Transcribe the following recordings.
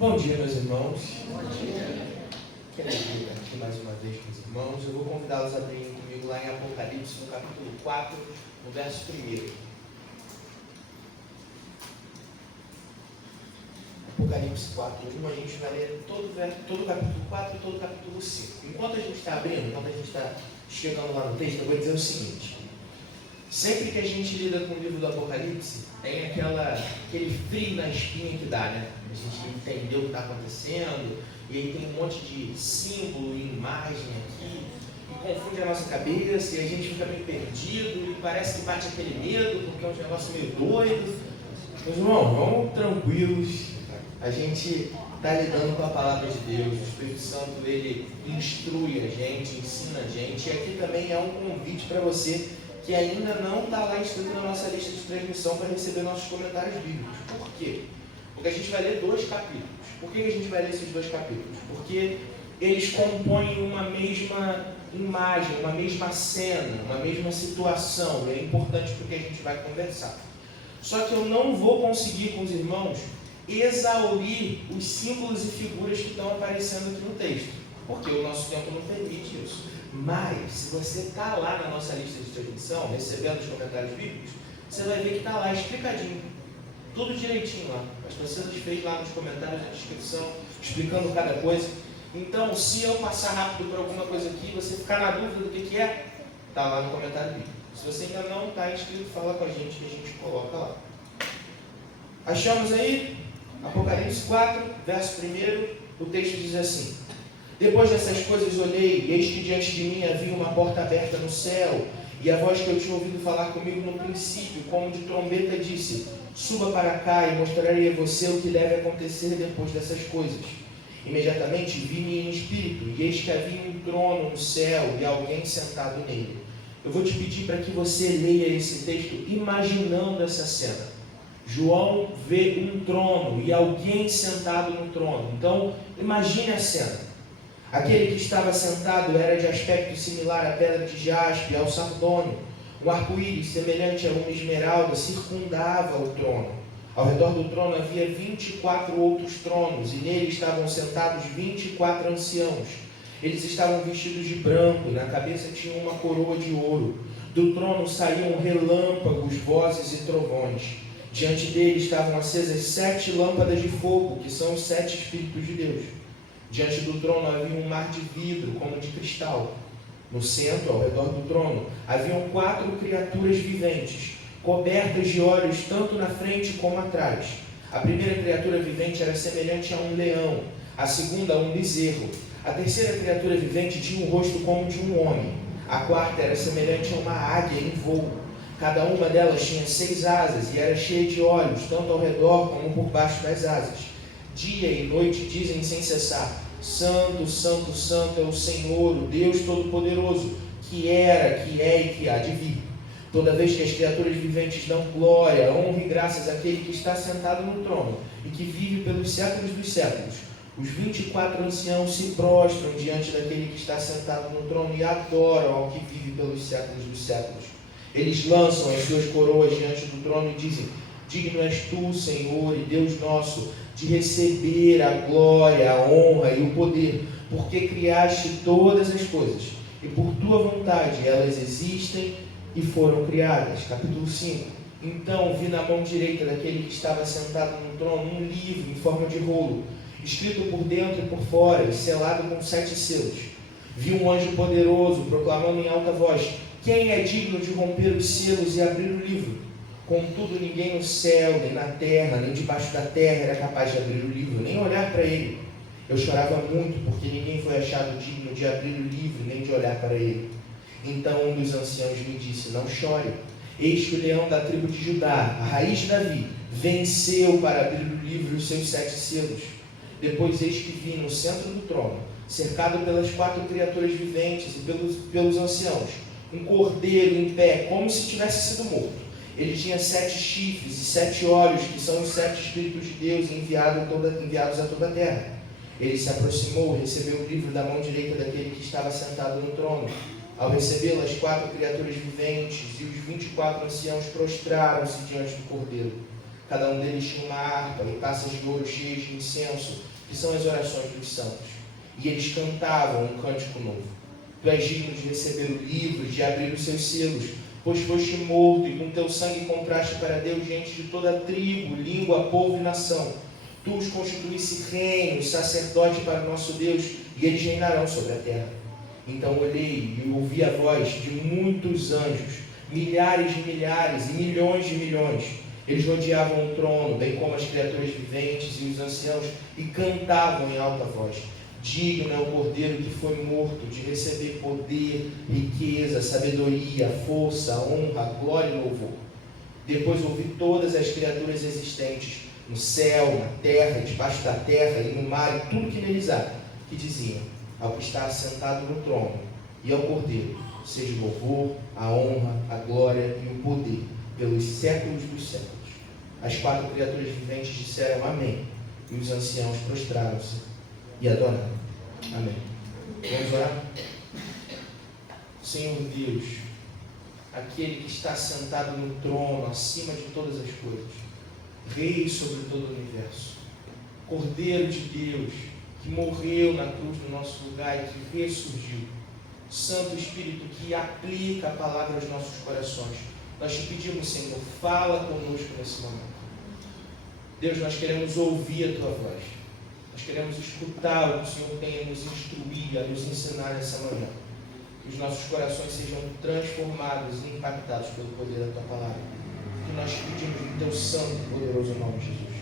Bom dia, meus irmãos. Bom dia. Que alegria estar aqui mais uma vez com os irmãos. Eu vou convidá-los a abrirem comigo lá em Apocalipse, no capítulo 4, no verso 1. Apocalipse 4, 1, a gente vai ler todo o capítulo 4 e todo o capítulo 5. Enquanto a gente está abrindo, enquanto a gente está chegando lá no texto, eu vou dizer o seguinte. Sempre que a gente lida com o livro do Apocalipse, tem aquele frio na espinha que dá, né? A gente entender o que está acontecendo, e aí tem um monte de símbolo e imagem aqui, e confunde a nossa cabeça, e a gente fica meio perdido, e parece que bate aquele medo, porque é um negócio meio doido. Mas, irmão, vamos tranquilos, a gente está lidando com a palavra de Deus, o Espírito Santo, ele instrui a gente, ensina a gente, e aqui também é um convite para você que ainda não está lá inscrito na nossa lista de transmissão para receber nossos comentários bíblicos. Por quê? Porque a gente vai ler 2 capítulos. Por que a gente vai ler esses 2 capítulos? Porque eles compõem uma mesma imagem, uma mesma cena, uma mesma situação. E é importante porque a gente vai conversar. Só que eu não vou conseguir com os irmãos exaurir os símbolos e figuras que estão aparecendo aqui no texto. Porque o nosso tempo não permite isso. Mas, se você está lá na nossa lista de transmissão, recebendo os comentários bíblicos, você vai ver que está lá explicadinho. Tudo direitinho lá. As pessoas fez lá nos comentários, na descrição, explicando cada coisa. Então, se eu passar rápido por alguma coisa aqui, você ficar na dúvida do que é, está lá no comentário bíblico. Se você ainda não está inscrito, fala com a gente que a gente coloca lá. Achamos aí? Apocalipse 4, verso 1, o texto diz assim: Depois dessas coisas olhei, e eis que diante de mim havia uma porta aberta no céu, e a voz que eu tinha ouvido falar comigo no princípio, como de trombeta, disse: Suba para cá e mostrarei a você o que deve acontecer depois dessas coisas. Imediatamente vi-me em espírito, e eis que havia um trono no céu e alguém sentado nele. Eu vou te pedir para que você leia esse texto imaginando essa cena. João vê um trono e alguém sentado no trono. Então, imagine a cena. Aquele que estava sentado era de aspecto similar à pedra de jaspe, ao sardônio. Um arco-íris semelhante a uma esmeralda circundava o trono. Ao redor do trono havia 24 outros tronos, e nele estavam sentados 24 anciãos. Eles estavam vestidos de branco, e na cabeça tinham uma coroa de ouro. Do trono saíam relâmpagos, vozes e trovões. Diante dele estavam acesas 7 lâmpadas de fogo, que são os 7 Espíritos de Deus. Diante do trono havia um mar de vidro, como de cristal. No centro, ao redor do trono, haviam 4 criaturas viventes, cobertas de olhos tanto na frente como atrás. A primeira criatura vivente era semelhante a um leão, a segunda a um bezerro. A terceira criatura vivente tinha um rosto como de um homem. A quarta era semelhante a uma águia em voo. Cada uma delas tinha 6 asas e era cheia de olhos, tanto ao redor como por baixo das asas. Dia e noite dizem sem cessar: Santo, Santo, Santo é o Senhor, o Deus Todo-Poderoso, que era, que é e que há de vir. Toda vez que as criaturas viventes dão glória, honra e graças àquele que está sentado no trono e que vive pelos séculos dos séculos, os 24 anciãos se prostram diante daquele que está sentado no trono e adoram ao que vive pelos séculos dos séculos. Eles lançam as suas coroas diante do trono e dizem: Digno és tu, Senhor e Deus nosso, de receber a glória, a honra e o poder, porque criaste todas as coisas, e por tua vontade elas existem e foram criadas. Capítulo 5. Então vi na mão direita daquele que estava sentado no trono um livro em forma de rolo, escrito por dentro e por fora, e selado com 7 selos. Vi um anjo poderoso proclamando em alta voz: Quem é digno de romper os selos e abrir o livro? Contudo, ninguém no céu, nem na terra, nem debaixo da terra era capaz de abrir o livro, nem olhar para ele. Eu chorava muito, porque ninguém foi achado digno de abrir o livro, nem de olhar para ele. Então um dos anciãos me disse: Não chore. Eis que o leão da tribo de Judá, a raiz de Davi, venceu para abrir o livro e os seus 7 selos. Depois eis que vi no centro do trono, cercado pelas 4 criaturas viventes e pelos anciãos, um cordeiro em pé, como se tivesse sido morto. Ele tinha 7 chifres e 7 olhos, que são os 7 Espíritos de Deus enviados a toda a terra. Ele se aproximou e recebeu o livro da mão direita daquele que estava sentado no trono. Ao recebê-lo, as 4 criaturas viventes e os 24 anciãos prostraram-se diante do cordeiro. Cada um deles tinha uma harpa e taças de ouro cheias de incenso, que são as orações dos santos. E eles cantavam um cântico novo. Tu és digno de receber o livro, de abrir os seus selos, pois foste morto e com teu sangue compraste para Deus gente de toda tribo, língua, povo e nação. Tu os constituísse reino, sacerdote para o nosso Deus, e eles reinarão sobre a terra. Então olhei e ouvi a voz de muitos anjos, milhares de milhares e milhões de milhões. Eles rodeavam o trono, bem como as criaturas viventes e os anciãos, e cantavam em alta voz: digno é o Cordeiro que foi morto de receber poder, riqueza, sabedoria, força, honra, glória e louvor. Depois ouvi todas as criaturas existentes, no céu, na terra, debaixo da terra e no mar e tudo que neles há, que diziam ao que está assentado no trono e ao Cordeiro: seja o louvor, a honra, a glória e o poder, pelos séculos dos séculos. As 4 criaturas viventes disseram amém, e os anciãos prostraram-se e adoraram. Amém. Vamos orar? Senhor Deus, aquele que está sentado no trono, acima de todas as coisas, Rei sobre todo o universo, Cordeiro de Deus, que morreu na cruz no nosso lugar e que ressurgiu, Santo Espírito que aplica a palavra aos nossos corações, nós te pedimos, Senhor, fala conosco nesse momento. Deus, nós queremos ouvir a tua voz, nós queremos escutar o que o Senhor tem a nos instruir, a nos ensinar nessa manhã. Que os nossos corações sejam transformados e impactados pelo poder da tua palavra. Que nós te pedimos no teu santo e poderoso nome, Jesus.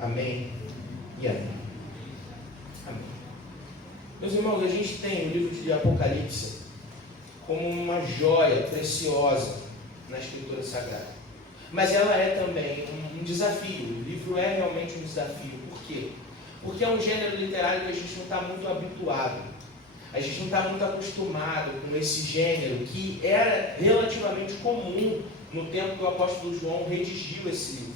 Amém e amém. Amém. Meus irmãos, a gente tem o livro de Apocalipse como uma joia preciosa na Escritura Sagrada. Mas ela é também um desafio. O livro é realmente um desafio. Por quê? Porque é um gênero literário que a gente não está muito habituado. A gente não está muito acostumado com esse gênero que era relativamente comum no tempo que o apóstolo João redigiu esse livro.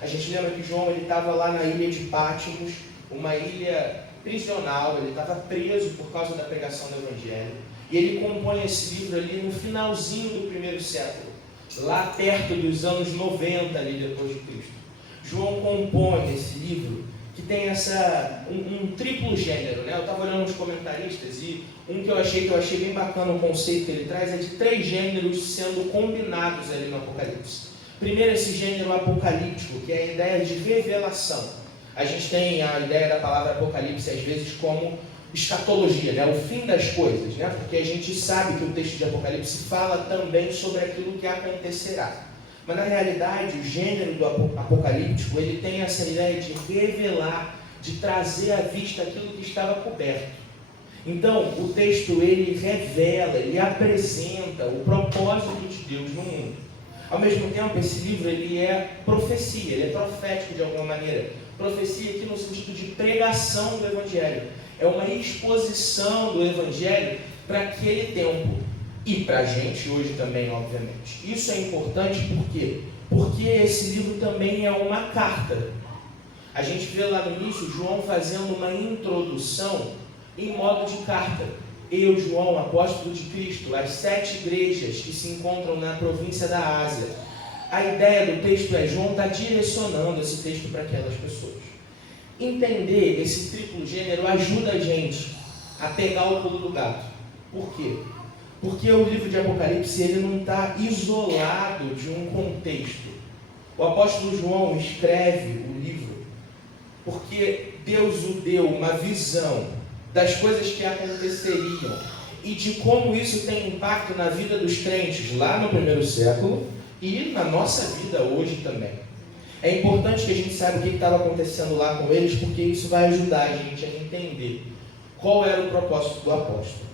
A gente lembra que João estava lá na ilha de Patmos, uma ilha prisional, ele estava preso por causa da pregação do Evangelho. E ele compõe esse livro ali no finalzinho do primeiro século, lá perto dos anos 90, ali depois de Cristo. João compõe esse livro que tem um triplo gênero, né? Eu estava olhando os comentaristas e um que eu achei bem bacana o conceito que ele traz é de 3 gêneros sendo combinados ali no Apocalipse. Primeiro, esse gênero apocalíptico, que é a ideia de revelação. A gente tem a ideia da palavra Apocalipse às vezes como escatologia, né? O fim das coisas, né? Porque a gente sabe que o texto de Apocalipse fala também sobre aquilo que acontecerá. Mas na realidade, o gênero do apocalíptico, ele tem essa ideia de revelar, de trazer à vista aquilo que estava coberto. Então, o texto, ele revela, ele apresenta o propósito de Deus no mundo. Ao mesmo tempo, esse livro, ele é profecia, ele é profético de alguma maneira. Profecia aqui no sentido de pregação do Evangelho. É uma exposição do Evangelho para aquele tempo. E para a gente hoje também, obviamente. Isso é importante por quê? Porque esse livro também é uma carta. A gente vê lá no início João fazendo uma introdução em modo de carta. Eu, João, apóstolo de Cristo, as 7 igrejas que se encontram na província da Ásia. A ideia do texto é João está direcionando esse texto para aquelas pessoas. Entender esse triplo gênero ajuda a gente a pegar o pulo do gato. Por quê? Porque o livro de Apocalipse ele não está isolado de um contexto. O apóstolo João escreve o livro porque Deus o deu uma visão das coisas que aconteceriam e de como isso tem impacto na vida dos crentes lá no primeiro século e na nossa vida hoje também. É importante que a gente saiba o que estava acontecendo lá com eles, porque isso vai ajudar a gente a entender qual era o propósito do apóstolo.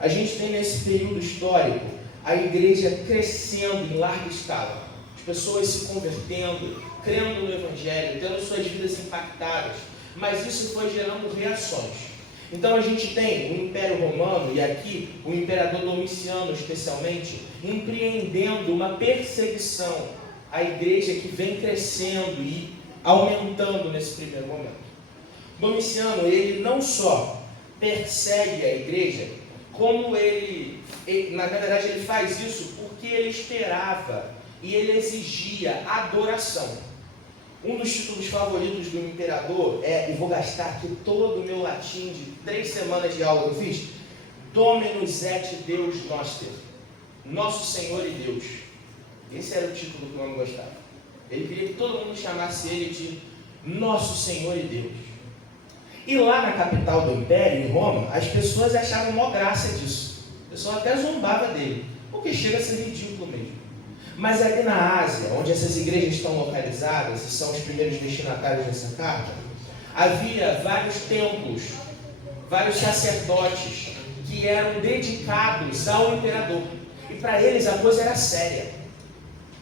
A gente tem nesse período histórico a igreja crescendo em larga escala, as pessoas se convertendo, crendo no Evangelho, tendo suas vidas impactadas, mas isso foi gerando reações. Então a gente tem o Império Romano, e aqui o Imperador Domiciano especialmente, empreendendo uma perseguição à igreja que vem crescendo e aumentando nesse primeiro momento. Domiciano, ele não só persegue a igreja, como ele, na verdade, ele faz isso porque ele esperava e ele exigia adoração. Um dos títulos favoritos do imperador é, e vou gastar aqui todo o meu latim de 3 semanas de aula que eu fiz, Dominus et Deus Noster, Nosso Senhor e Deus. Esse era o título que o homem gostava. Ele queria que todo mundo chamasse ele de Nosso Senhor e Deus. E lá na capital do Império, em Roma, as pessoas achavam mó graça disso. O pessoal até zombava dele, porque chega a ser ridículo mesmo. Mas ali na Ásia, onde essas igrejas estão localizadas, e são os primeiros destinatários dessa carta, havia vários templos, vários sacerdotes que eram dedicados ao imperador. E para eles a coisa era séria.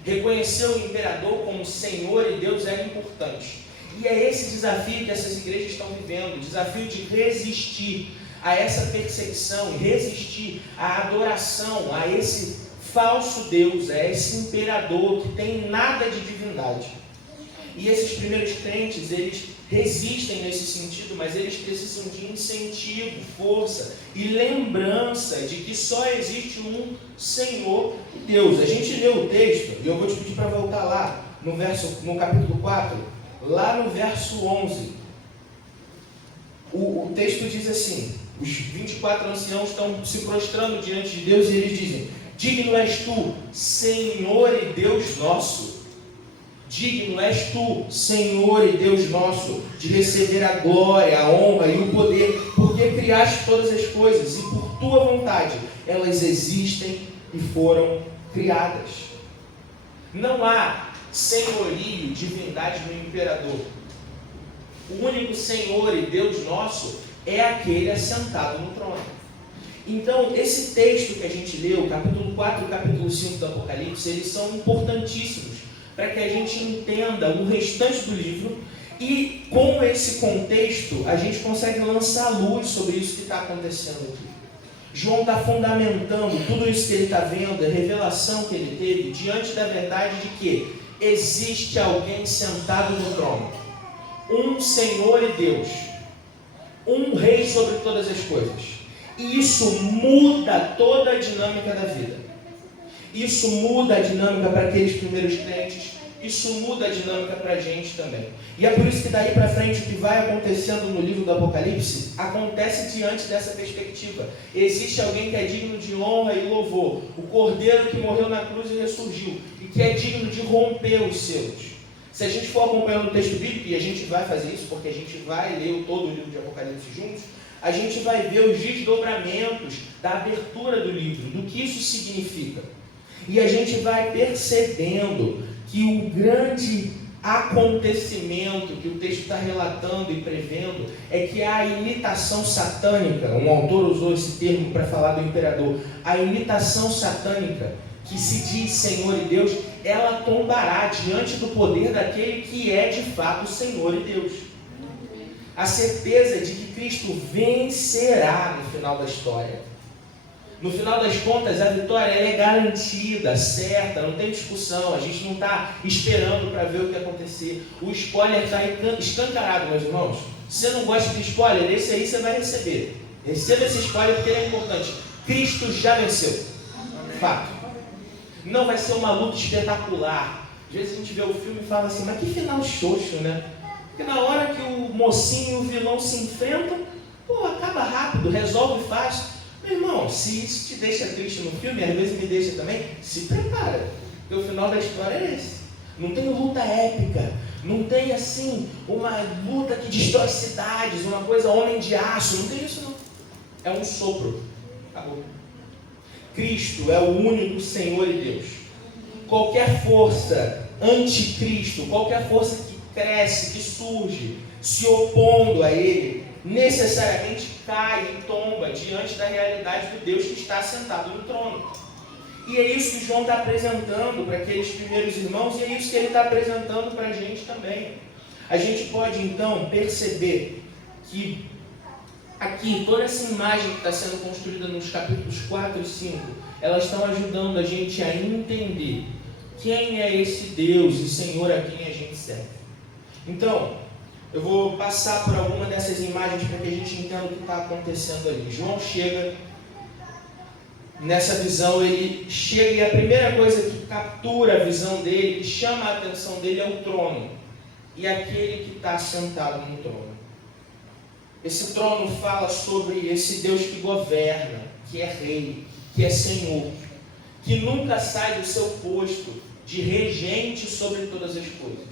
Reconhecer o imperador como Senhor e Deus era importante. E é esse desafio que essas igrejas estão vivendo, o desafio de resistir a essa perseguição, resistir à adoração, a esse falso Deus, a esse imperador que tem nada de divindade. E esses primeiros crentes, eles resistem nesse sentido, mas eles precisam de incentivo, força e lembrança de que só existe um Senhor Deus. A gente leu o texto, e eu vou te pedir para voltar lá, no capítulo 4, lá no verso 11. O texto diz assim, os 24 anciãos estão se prostrando diante de Deus e eles dizem: digno és tu, Senhor e Deus nosso. Digno és tu, Senhor e Deus nosso, de receber a glória, a honra e o poder, porque criaste todas as coisas e por tua vontade elas existem e foram criadas. Não há senhorio, divindade no imperador. O único Senhor e Deus nosso é aquele assentado no trono. Então, esse texto que a gente leu, capítulo 4 e capítulo 5 do Apocalipse, eles são importantíssimos para que a gente entenda o restante do livro e, com esse contexto, a gente consegue lançar luz sobre isso que está acontecendo aqui. João está fundamentando tudo isso que ele está vendo, a revelação que ele teve, diante da verdade de que existe alguém sentado no trono, um Senhor e Deus, um Rei sobre todas as coisas. E isso muda toda a dinâmica da vida. Isso muda a dinâmica para aqueles primeiros crentes. Isso muda a dinâmica para a gente também. E é por isso que daí para frente o que vai acontecendo no livro do Apocalipse acontece diante dessa perspectiva. Existe alguém que é digno de honra e louvor. O Cordeiro que morreu na cruz e ressurgiu. E que é digno de romper os selos. Se a gente for acompanhando o texto bíblico, e a gente vai fazer isso porque a gente vai ler todo o livro de Apocalipse juntos, a gente vai ver os desdobramentos da abertura do livro, do que isso significa. E a gente vai percebendo que o grande acontecimento que o texto está relatando e prevendo é que a imitação satânica, um autor usou esse termo para falar do imperador, a imitação satânica, que se diz Senhor e Deus, ela tombará diante do poder daquele que é de fato Senhor e Deus. A certeza de que Cristo vencerá no final da história. No final das contas, a vitória ela é garantida, certa, não tem discussão. A gente não está esperando para ver o que acontecer. O spoiler está escancarado, meus irmãos. Se você não gosta de spoiler, esse aí você vai receber. Receba esse spoiler porque ele é importante. Cristo já venceu. Fato. Não vai ser uma luta espetacular. Às vezes a gente vê o filme e fala assim, mas que final xoxo, né? Porque na hora que o mocinho e o vilão se enfrentam, acaba rápido, resolve fácil. Meu irmão, se isso te deixa triste no filme, às vezes me deixa também, se prepara. Porque o final da história é esse. Não tem luta épica, não tem assim, uma luta que destrói cidades, uma coisa homem de aço, não tem isso não. É um sopro. Acabou. Cristo é o único Senhor e Deus. Qualquer força anticristo, qualquer força que cresce, que surge, se opondo a Ele, necessariamente cai e tomba diante da realidade do Deus que está sentado no trono. E é isso que João está apresentando para aqueles primeiros irmãos e é isso que ele está apresentando para a gente também. A gente pode então perceber que aqui, toda essa imagem que está sendo construída nos capítulos 4 e 5, elas estão ajudando a gente a entender quem é esse Deus e Senhor a quem a gente serve. Então, eu vou passar por alguma dessas imagens para que a gente entenda o que está acontecendo ali. João chega nessa visão, ele chega e a primeira coisa que captura a visão dele, que chama a atenção dele é o trono. e aquele que está sentado no trono. Esse trono fala sobre esse Deus que governa, que é rei, que é senhor, que nunca sai do seu posto de regente sobre todas as coisas.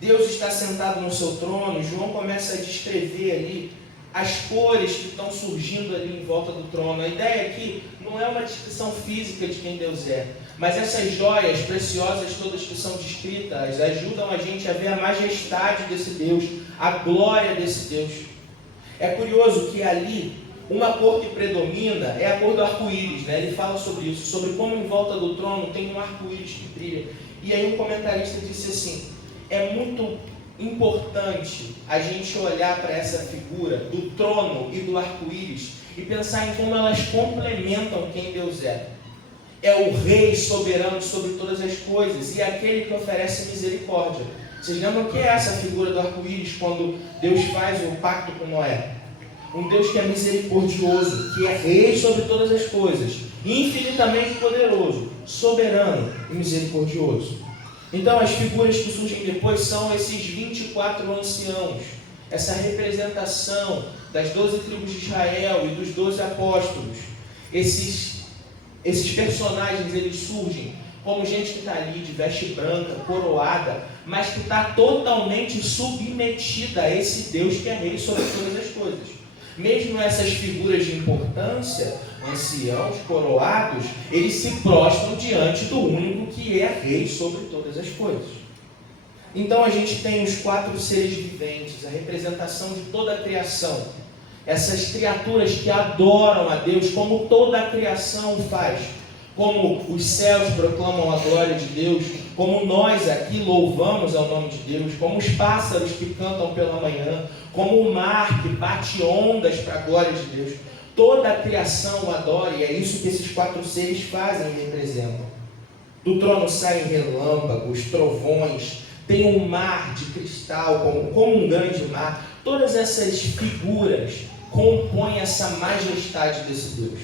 Deus está sentado no seu trono, e João começa a descrever ali as cores que estão surgindo ali em volta do trono. A ideia aqui não é uma descrição física de quem Deus é, mas essas joias preciosas todas que são descritas ajudam a gente a ver a majestade desse Deus, a glória desse Deus. É curioso que ali, uma cor que predomina é a cor do arco-íris, né? Ele fala sobre isso, sobre como em volta do trono tem um arco-íris que brilha. E aí um comentarista disse assim, é muito importante a gente olhar para essa figura do trono e do arco-íris e pensar em como elas complementam quem Deus é. É o rei soberano sobre todas as coisas e é aquele que oferece misericórdia. Vocês lembram que é essa figura do arco-íris quando Deus faz o pacto com Noé? Um Deus que é misericordioso, que é rei sobre todas as coisas, infinitamente poderoso, soberano e misericordioso. Então as figuras que surgem depois são esses 24 anciãos, essa representação das 12 tribos de Israel e dos 12 apóstolos. Esses personagens, eles surgem como gente que está ali de veste branca, coroada, mas que está totalmente submetida a esse Deus que é rei sobre todas as coisas. Mesmo essas figuras de importância, anciãos, coroados, eles se prostram diante do único que é rei sobre todas as coisas. Então a gente tem os 4 seres viventes, a representação de toda a criação. Essas criaturas que adoram a Deus, como toda a criação faz. Como os céus proclamam a glória de Deus, como nós aqui louvamos ao nome de Deus, como os pássaros que cantam pela manhã, como o mar que bate ondas para a glória de Deus. Toda a criação o adora, e é isso que esses 4 seres fazem e representam. Do trono saem relâmpagos, trovões, tem um mar de cristal, como um grande mar. Todas essas figuras compõem essa majestade desse Deus.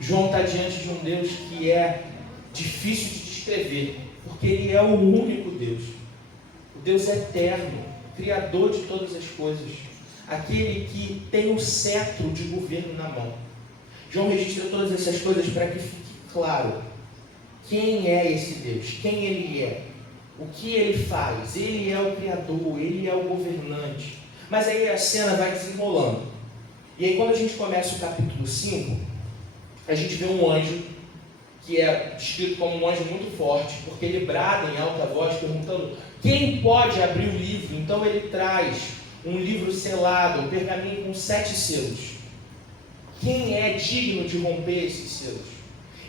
João está diante de um Deus que é difícil de descrever, porque Ele é o único Deus. O Deus eterno, Criador de todas as coisas, aquele que tem o cetro de governo na mão. João registra todas essas coisas para que fique claro quem é esse Deus, quem Ele é, o que Ele faz. Ele é o Criador, Ele é o governante. Mas aí a cena vai desenrolando. E aí quando a gente começa o capítulo 5, a gente vê um anjo, que é descrito como um anjo muito forte, porque ele brada em alta voz, perguntando quem pode abrir o livro. Então ele traz um livro selado, um pergaminho com 7 selos. Quem é digno de romper esses selos?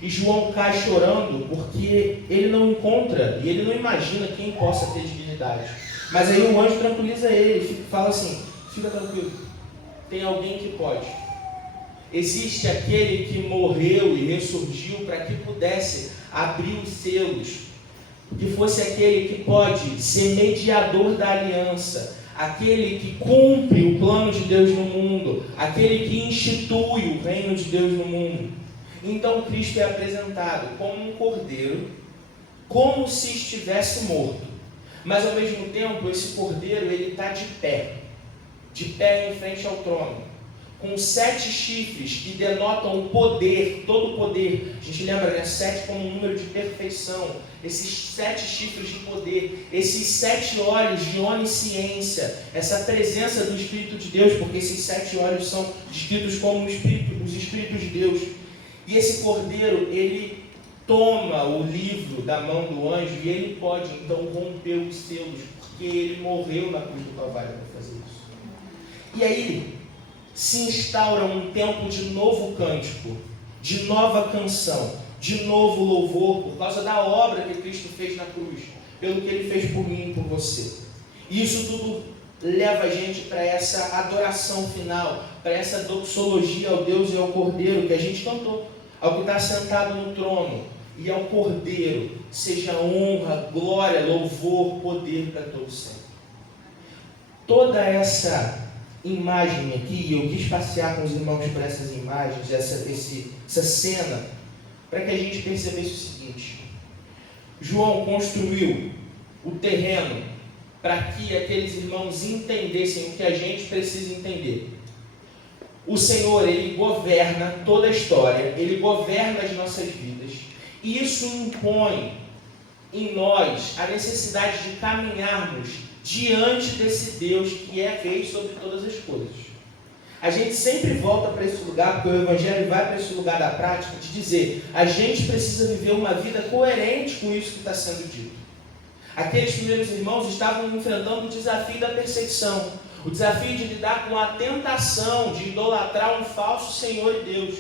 E João cai chorando, porque ele não encontra, e ele não imagina quem possa ter dignidade. Mas aí o anjo tranquiliza ele, fala assim, fica tranquilo, tem alguém que pode. Existe aquele que morreu e ressurgiu para que pudesse abrir os selos, que fosse aquele que pode ser mediador da aliança, aquele que cumpre o plano de Deus no mundo, aquele que institui o reino de Deus no mundo. Então Cristo é apresentado como um cordeiro, como se estivesse morto, mas ao mesmo tempo esse cordeiro ele está de pé em frente ao trono, com 7 chifres que denotam o poder, todo o poder. A gente lembra, né? 7 como um número de perfeição. Esses 7 chifres de poder, esses 7 olhos de onisciência, essa presença do Espírito de Deus, porque esses 7 olhos são descritos como os Espíritos de Deus. E esse cordeiro, ele toma o livro da mão do anjo e ele pode então romper os selos, porque ele morreu na cruz do Calvário para fazer isso. E aí se instaura um tempo de novo cântico, de nova canção, de novo louvor, por causa da obra que Cristo fez na cruz, pelo que Ele fez por mim e por você. E isso tudo leva a gente para essa adoração final, para essa doxologia ao Deus e ao Cordeiro que a gente cantou, ao que está sentado no trono, e ao Cordeiro seja honra, glória, louvor, poder para todos sempre. Toda essa imagem aqui, eu quis passear com os irmãos por essas imagens, essa cena, para que a gente percebesse o seguinte: João construiu o terreno para que aqueles irmãos entendessem o que a gente precisa entender. O Senhor, Ele governa toda a história, Ele governa as nossas vidas, e isso impõe em nós a necessidade de caminharmos diante desse Deus que é rei sobre todas as coisas. A gente sempre volta para esse lugar, porque o Evangelho vai para esse lugar da prática, de dizer, a gente precisa viver uma vida coerente com isso que está sendo dito. Aqueles primeiros irmãos estavam enfrentando o desafio da perseguição, o desafio de lidar com a tentação de idolatrar um falso Senhor e Deus,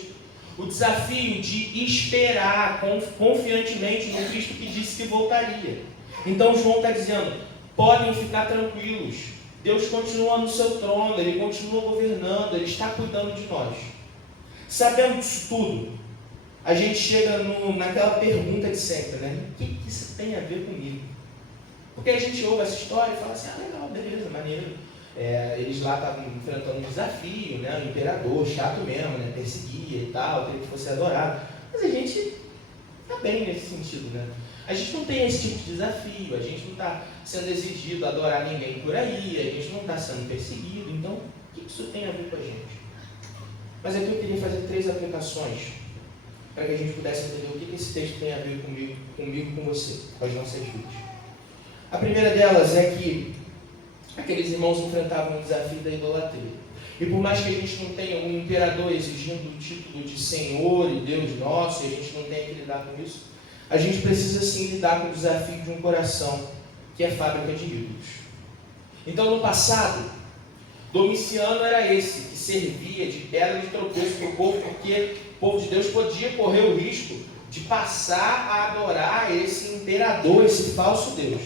o desafio de esperar confiantemente no Cristo que disse que voltaria. Então João está dizendo, podem ficar tranquilos, Deus continua no seu trono, Ele continua governando, Ele está cuidando de nós. Sabendo disso tudo, a gente chega naquela pergunta de sempre, né? O que isso tem a ver comigo? Porque a gente ouve essa história e fala assim, legal, beleza, maneiro. Eles lá estavam enfrentando um desafio, né? O imperador, chato mesmo, né? Perseguia e tal, queria que fosse adorado. Mas a gente está bem nesse sentido, né? A gente não tem esse tipo de desafio, a gente não está sendo exigido a adorar ninguém por aí, a gente não está sendo perseguido, então o que isso tem a ver com a gente? Mas aqui eu queria fazer 3 aplicações para que a gente pudesse entender o que esse texto tem a ver comigo e com você, com as nossas vidas. A primeira delas é que aqueles irmãos enfrentavam o desafio da idolatria. E por mais que a gente não tenha um imperador exigindo o título de Senhor e Deus nosso, e a gente não tenha que lidar com isso, a gente precisa sim lidar com o desafio de um coração que é fábrica de ídolos. Então, no passado, Domiciano era esse, que servia de pedra de tropeço para o povo, porque o povo de Deus podia correr o risco de passar a adorar esse imperador, esse falso Deus.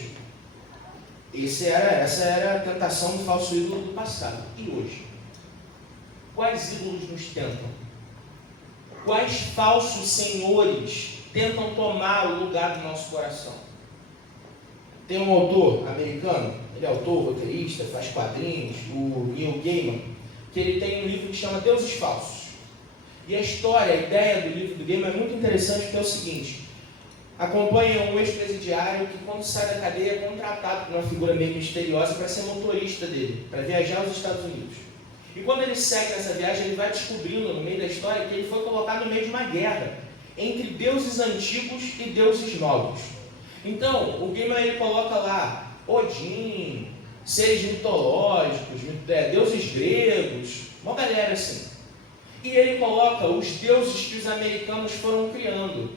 Essa era a tentação do falso ídolo do passado. E hoje? Quais ídolos nos tentam? Quais falsos senhores tentam tomar o lugar do nosso coração? Tem um autor americano, ele é autor, roteirista, faz quadrinhos, o Neil Gaiman, que ele tem um livro que chama Deuses Falsos. E a história, a ideia do livro do Gaiman é muito interessante, porque é o seguinte: acompanha um ex-presidiário que, quando sai da cadeia, é contratado por uma figura meio misteriosa para ser motorista dele, para viajar aos Estados Unidos. E quando ele segue nessa viagem, ele vai descobrindo, no meio da história, que ele foi colocado no meio de uma guerra entre deuses antigos e deuses novos. Então, o Gaiman ele coloca lá Odin, seres mitológicos, deuses gregos, uma galera assim. E ele coloca os deuses que os americanos foram criando.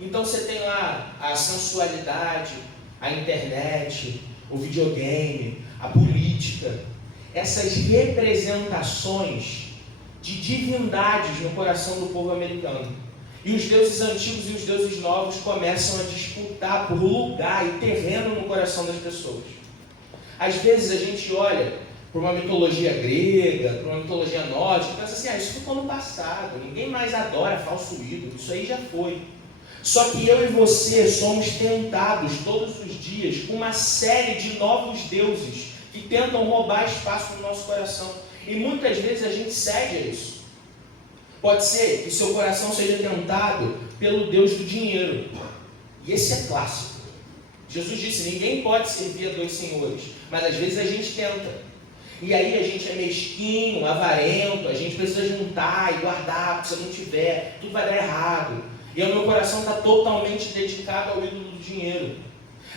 Então você tem lá a sensualidade, a internet, o videogame, a política, essas representações de divindades no coração do povo americano. E os deuses antigos e os deuses novos começam a disputar por lugar e terreno no coração das pessoas. Às vezes a gente olha para uma mitologia grega, para uma mitologia nórdica, e pensa assim, isso ficou no passado, ninguém mais adora falso ídolo, isso aí já foi. Só que eu e você somos tentados todos os dias com uma série de novos deuses que tentam roubar espaço no nosso coração. E muitas vezes a gente cede a isso. Pode ser que seu coração seja tentado pelo Deus do dinheiro. E esse é clássico. Jesus disse, ninguém pode servir a 2 senhores. Mas às vezes a gente tenta. E aí a gente é mesquinho, avarento, a gente precisa juntar e guardar, porque se não tiver, tudo vai dar errado. E o meu coração está totalmente dedicado ao ídolo do dinheiro.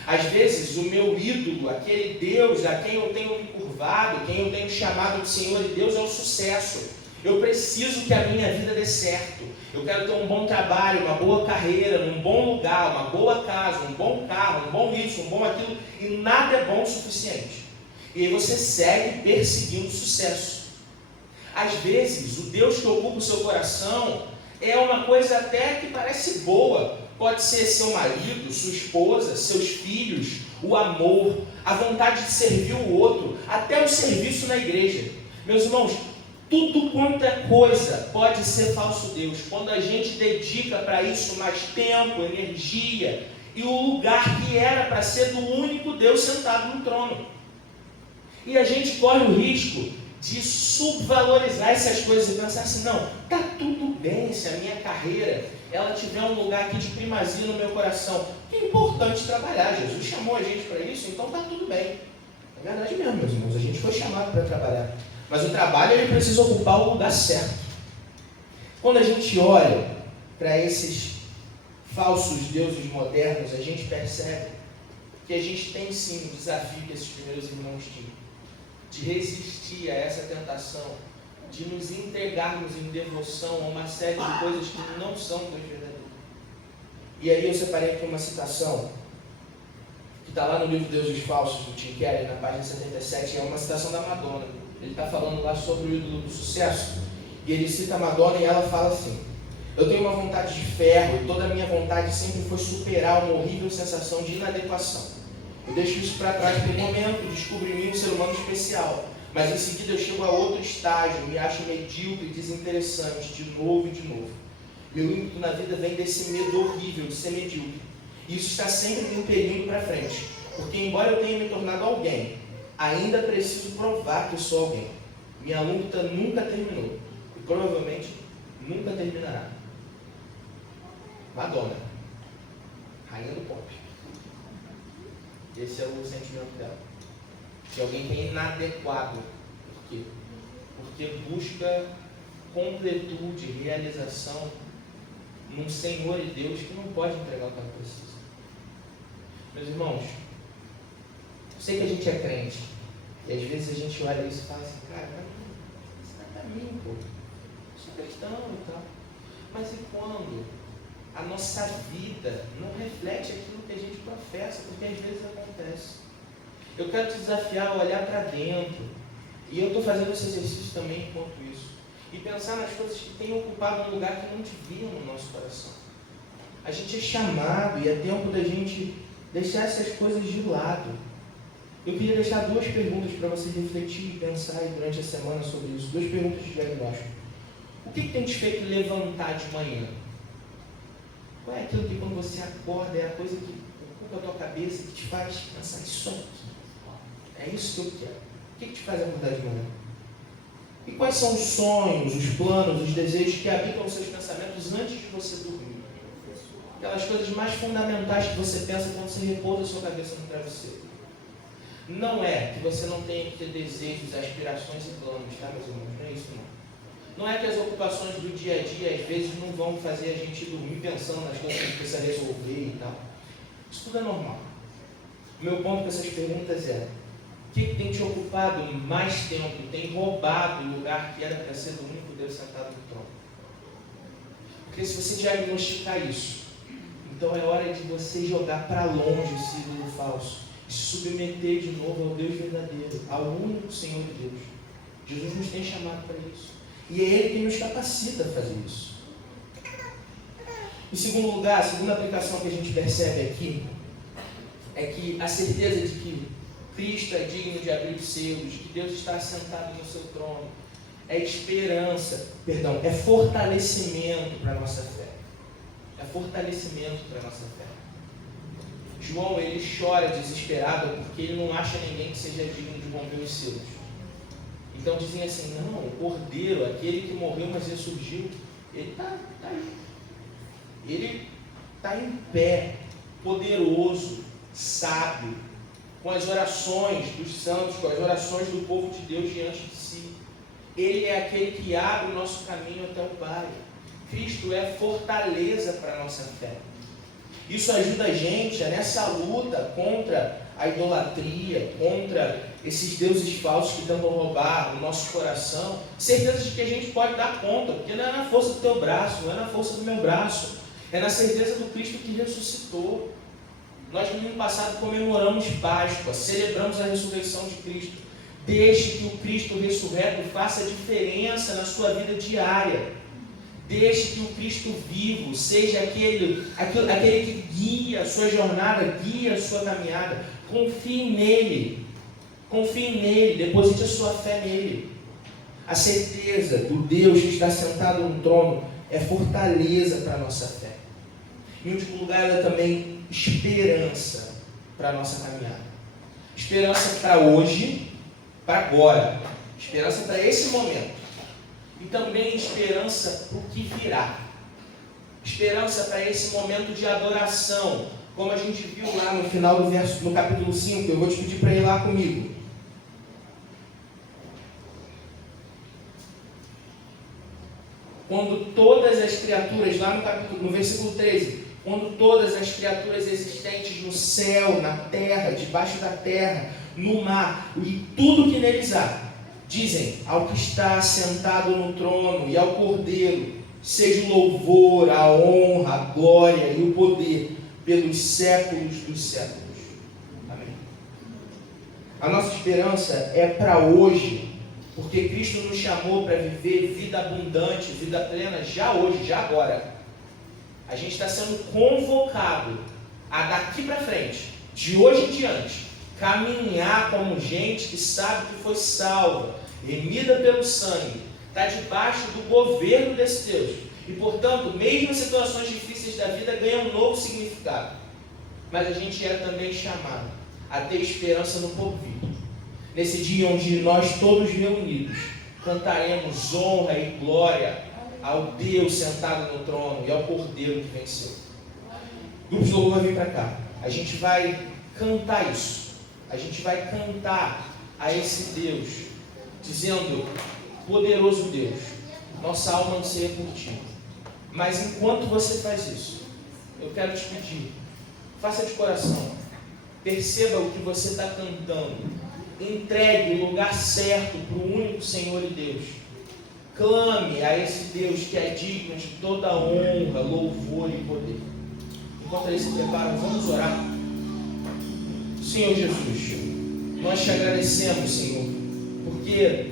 Às vezes o meu ídolo, aquele Deus a quem eu tenho me curvado, quem eu tenho chamado de Senhor e Deus, é o sucesso. Eu preciso que a minha vida dê certo. Eu quero ter um bom trabalho, uma boa carreira, num bom lugar, uma boa casa, um bom carro, um bom isso, um bom aquilo, e nada é bom o suficiente. E aí você segue perseguindo o sucesso. Às vezes o Deus que ocupa o seu coração é uma coisa até que parece boa. Pode ser seu marido, sua esposa, seus filhos, o amor, a vontade de servir o outro, até o serviço na igreja. Meus irmãos, tudo quanto é coisa pode ser falso Deus, quando a gente dedica para isso mais tempo, energia, e o lugar que era para ser do único Deus sentado no trono. E a gente corre o risco de subvalorizar essas coisas e pensar assim, não, está tudo bem se a minha carreira ela tiver um lugar aqui de primazia no meu coração. Que é importante trabalhar, Jesus chamou a gente para isso, então está tudo bem. meus irmãos. A gente foi chamado para trabalhar. Mas o trabalho ele precisa ocupar o lugar certo. Quando a gente olha para esses falsos deuses modernos, a gente percebe que a gente tem sim um desafio que esses primeiros irmãos tinham, de resistir a essa tentação, de nos entregarmos em devoção a uma série de coisas que não são Deus verdadeiro. E aí eu separei aqui uma citação que está lá no livro Deuses Falsos, do Tim Keller, na página 77, é uma citação da Madonna. Ele está falando lá sobre o ídolo do sucesso, e ele cita a Madonna e ela fala assim: eu tenho uma vontade de ferro, e toda a minha vontade sempre foi superar uma horrível sensação de inadequação. Eu deixo isso para trás por um momento, descubro em mim um ser humano especial, mas em seguida eu chego a outro estágio, me acho medíocre e desinteressante, de novo e de novo. Meu ímpeto na vida vem desse medo horrível de ser medíocre. E isso está sempre me impelindo para frente, porque embora eu tenha me tornado alguém, ainda preciso provar que sou alguém. Minha luta nunca terminou, e provavelmente nunca terminará. Madonna, rainha do pop. Esse é o sentimento dela. De alguém que é inadequado. Por quê? Porque busca completude, realização num Senhor e Deus que não pode entregar o que ela precisa. Meus irmãos, eu sei que a gente é crente, e às vezes a gente olha isso e fala assim, cara, isso não é pra mim, pô. Eu sou cristão e tal. Mas e quando a nossa vida não reflete aquilo que a gente professa? Porque às vezes acontece. Eu quero te desafiar a olhar para dentro, e eu estou fazendo esse exercício também enquanto isso, e pensar nas coisas que têm ocupado um lugar que não devia no nosso coração. A gente é chamado, e é tempo da gente deixar essas coisas de lado. Eu queria deixar duas perguntas para você refletir e pensar durante a semana sobre isso. Duas perguntas de diagnóstico. O que tem te feito levantar de manhã? Qual é aquilo que quando você acorda é a coisa que ocupa a tua cabeça, que te faz pensar isso aqui? É isso que eu quero. O que te faz acordar de manhã? E quais são os sonhos, os planos, os desejos que habitam os seus pensamentos antes de você dormir? Aquelas coisas mais fundamentais que você pensa quando você repousa a sua cabeça no travesseiro. Não é que você não tenha que ter desejos, aspirações e planos, tá, meus irmãos? Não é isso, não. Não é que as ocupações do dia a dia, às vezes, não vão fazer a gente dormir pensando nas coisas que a gente precisa resolver e tal. Isso tudo é normal. O meu ponto com essas perguntas é: o que tem te ocupado mais tempo, tem roubado o lugar que era para ser do único Deus sentado no trono? Porque se você diagnosticar isso, então é hora de você jogar para longe esse ídolo falso, e se submeter de novo ao Deus verdadeiro, ao único Senhor de Deus. Jesus nos tem chamado para isso, e é Ele quem nos capacita a fazer isso. Em segundo lugar, a segunda aplicação que a gente percebe aqui é que a certeza de que Cristo é digno de abrir os selos, que Deus está assentado no seu trono, é esperança, é fortalecimento para a nossa fé. É fortalecimento para a nossa fé. João, ele chora desesperado porque ele não acha ninguém que seja digno de romper os selos. Então dizem assim, não, o Cordeiro, aquele que morreu mas ressurgiu, ele está aí. Ele está em pé, poderoso, sábio, com as orações dos santos, com as orações do povo de Deus diante de si. Ele é aquele que abre o nosso caminho até o Pai. Cristo é fortaleza para a nossa fé. Isso ajuda a gente nessa luta contra a idolatria, contra esses deuses falsos que tentam roubar o nosso coração. Certeza de que a gente pode dar conta, porque não é na força do teu braço, não é na força do meu braço, é na certeza do Cristo que ressuscitou. Nós no ano passado comemoramos Páscoa, celebramos a ressurreição de Cristo. Deixe que o Cristo ressurreto faça diferença na sua vida diária. Deixe que o Cristo vivo seja aquele que guia a sua jornada, guia a sua caminhada. Confie nele, deposite a sua fé nele. A certeza do Deus que está sentado no trono é fortaleza para a nossa fé. Em último lugar, ela é também esperança para a nossa caminhada. Esperança para hoje, para agora. Esperança para esse momento. E também esperança para o que virá. Esperança para esse momento de adoração. Como a gente viu lá no final do verso, no capítulo 5, eu vou te pedir para ir lá comigo. quando todas as criaturas, lá no versículo 13, quando todas as criaturas existentes no céu, na terra, debaixo da terra, no mar, e tudo que neles há, dizem ao que está sentado no trono e ao Cordeiro, seja o louvor, a honra, a glória e o poder pelos séculos dos séculos. Amém. A nossa esperança é para hoje, porque Cristo nos chamou para viver vida abundante, vida plena, já hoje, já agora. A gente está sendo convocado a daqui para frente, de hoje em diante, caminhar como gente que sabe que foi salva, remida pelo sangue, está debaixo do governo desse Deus. E, portanto, mesmo as situações difíceis da vida ganham um novo significado. Mas a gente é também chamado a ter esperança no porvir. Nesse dia onde nós todos reunidos cantaremos honra e glória ao Deus sentado no trono e ao Cordeiro que venceu. O grupo de louvor vai vir para cá. A gente vai cantar isso. A gente vai cantar a esse Deus, dizendo: poderoso Deus, nossa alma anseia por ti. Mas enquanto você faz isso, eu quero te pedir, faça de coração, perceba o que você está cantando, entregue o lugar certo para o único Senhor e Deus. Clame a esse Deus que é digno de toda honra, louvor e poder. Enquanto eles se preparam, vamos orar. Senhor Jesus, nós te agradecemos, Senhor, porque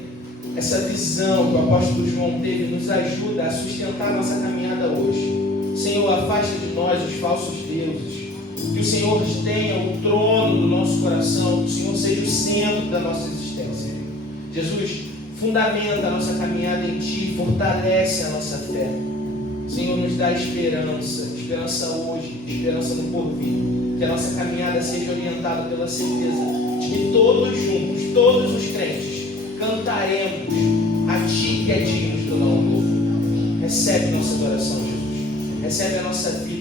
essa visão que o apóstolo João teve nos ajuda a sustentar a nossa caminhada hoje. Senhor, afasta de nós os falsos deuses. Que o Senhor tenha o trono do nosso coração, que o Senhor seja o centro da nossa existência. Jesus, fundamenta a nossa caminhada em Ti, fortalece a nossa fé. Senhor, nos dá esperança hoje, esperança no porvir. Que a nossa caminhada seja orientada pela certeza de que todos juntos, todos os crentes, cantaremos a Ti que é digno de todo louvor. Recebe nossa adoração, Jesus. Recebe a nossa vida.